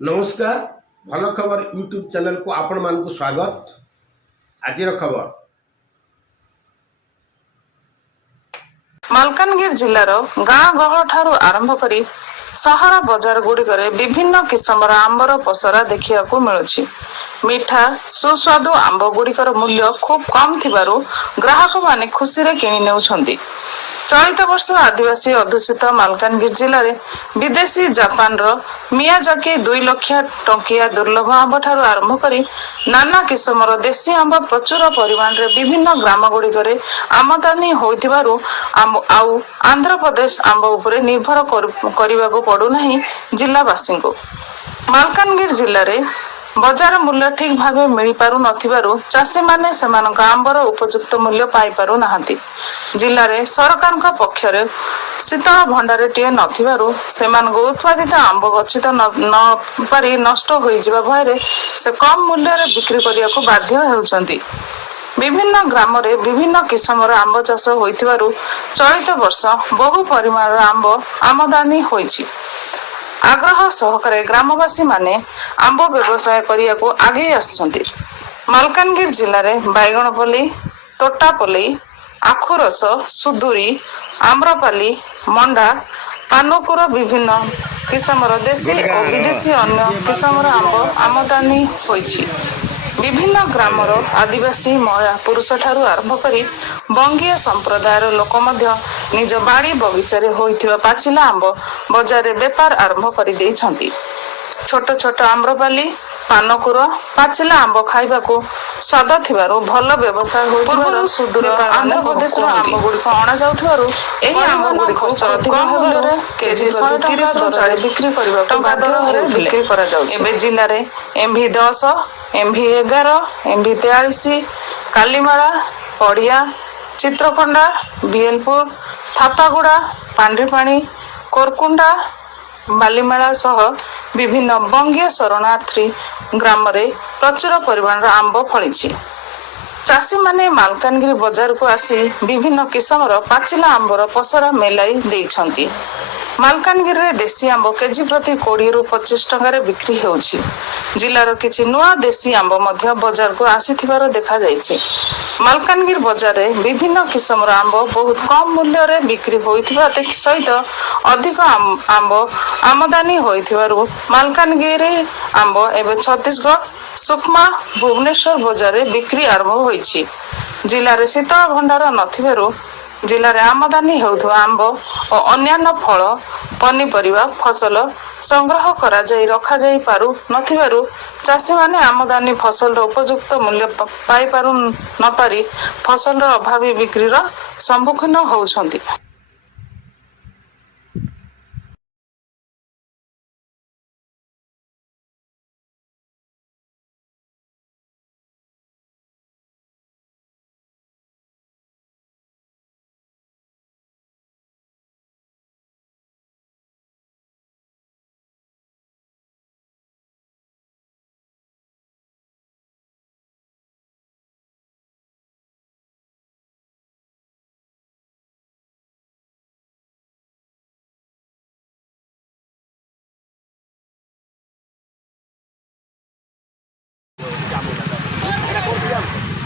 नमस्कार भल खबर यूट्यूब चैनल को आपण मान को स्वागत। आज खबर मालकानगिरी जिलार गाँ गहल ठारू आरंभ करी सहर बजार गुड़िकरे विभिन्न किस्मर आंबर पसरा देखिया मिलुछि। मिठा सुस्वादु आंब गुड़िकर मूल्य खूब कम थिबारु ग्राहक माने खुशी रे किनि नेउछन्ति। चलित वर्ष आदिवासी अधुषित मालकानगिरी जिले में विदेशी जापान मियाजाकी 2 लाख टंकिया दुर्लभ आंब ठारू आरंभ करी नाना किस्मर देशी आंब प्रचुर परिमाण रे विभिन्न ग्राम गुड़िकरे आमदानी होइथिबारु आउ आंध्र प्रदेश आंब उपरे निर्भर କରିବାକୁ पड़ुनाही जिलावासी को। मालकानगिरी जिले में बजार मूल्य ठीक भाव मिल पारु नथिबारु चाषी माने सेमानक आंबर उपयुक्त मूल्य पाई पारु नाहंती। जिले में सरकार पक्षरे शीतल भंडारटीए नथिबारु सेमानक उत्पादित आंब गच्छित न पारी नष्ट होई जिबा भयरे से कम मूल्य रे बिक्री करिया को बाध्य हेउछंती। विभिन्न ग्राम रे विभिन्न किस्मर आंब चाष होइथिबारु चलित वर्ष बहु परिमाण आंब आमदानी होइछि। आग्रह सहकारे ग्रामवासी माने आंब व्यवसाय करिया को आगे आछंती। मालकानगिरी जिले में बैगणपल्ली, तोटापल्ली, आखुरस, सुदूरी, आम्रपाली, मंडा, पानपुर विभिन्न किस्मर देशी और विदेशी अन्य किस्मर आंब आमदानी होइछि। विभिन्न ग्रामर आदिवासी महिला पुरुष ठारू आरंभ करी बंगीय संप्रदायर लोक मध्य निज बाड़ी बगीचारे होइथिबा पाचिला आंब बजार बेपार आरंभ करि दैछंती। छोट छोट आम्रपाली, पानकुर, पाचिला आंब खाइबा को स्वाद थिबारु भल व्यवसाय होइथिबारु सुदूर आंध्र प्रदेश आंब गुड़िक अणा जाउथिबारु एही आंब गुड़िक अधिक मूल्य केजी 130 ରୁ 40 बिक्री करबा टंका दर बिक्री करा जाउछि। एबे जिल्ला रे एमभी 10, एमभी 11, एमभी 43, कालीमाला, पड़िया, चित्रकोंडा, बिएलपुर, थापागुड़ा, पांड्रीपाणी, कोरकुंडा, बालीमेला सह विभिन्न बंगीय शरणार्थी ग्राम रे प्रचुर परिमाण आंब फलिछि। चाषी माने मालकानगिरी बाजार को आसी विभिन्न किस्मर पाचिला आंबर पसरा मेलाई देइछंती। मालकानगिरी रे देशी आंब केजी प्रति 20 ରୁ 25 टंका रे बिक्री हेउछि। जिलार किछि नुआ देशी आंब मध्य बाजार को आसीथिबार देखा जायछि। मालकानगिरी बाजार रे विभिन्न किस्मर आंब बहुत कम मूल्य रे बिक्री होइथिबा सहित अधिक आंब आमदानी होइथिबारु मालकानगिरी आंब एबे छत्तीसगढ़ सुकमा भुवनेश्वर बाजार रे बिक्री आरंभ होइछि। जिला रे शीतल भंडार नथिबारु जिले में आमदानी होउथबा आंब और अन्यान्य फल पनीपरिया फसल संग्रह करा जाई रखा जाई पारु नथिबारु चाषी माने आमदानी फसल उपयुक्त मूल्य पाई पारु न पारी फसल अभावी बिक्री सम्मुखीन होउछंती।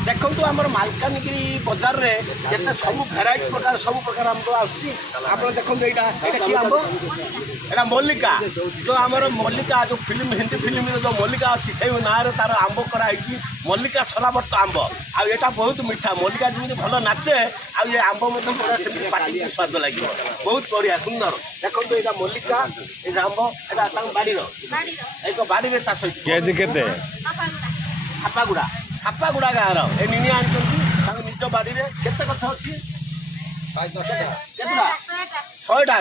देखु आम मालकानगिरी बजार में जिते सब भेराइट प्रकार सब प्रकार आंब आप देखो यहाँ कि आंब यहाँ मल्लिका जो आम मल्लिका जो फिल्म हिंदी फिल्म जो मल्लिका अच्छी से ना तार आंब कराई मल्लिका सरावर्त आंब आटा बहुत मीठा मल्लिका जमी भल नाचे आए आंब पाटी स्वाद लगे बहुत बढ़िया सुंदर देखो यहाँ मल्लिका ये आंब यहाँ बाड़ी एक बाड़ी में चाष थापागुड़ा थापागुड़ा गाँव निनी आनी निज बाड़ी में केते गछ अच्छी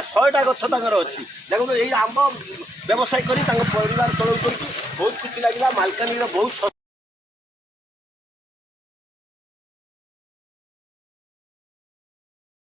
100टा गछ अच्छी देखो ये आंब व्यवसाय कर परिवार चलाउछंती बहुत खुशी लगे। मालकानगिरी बहुत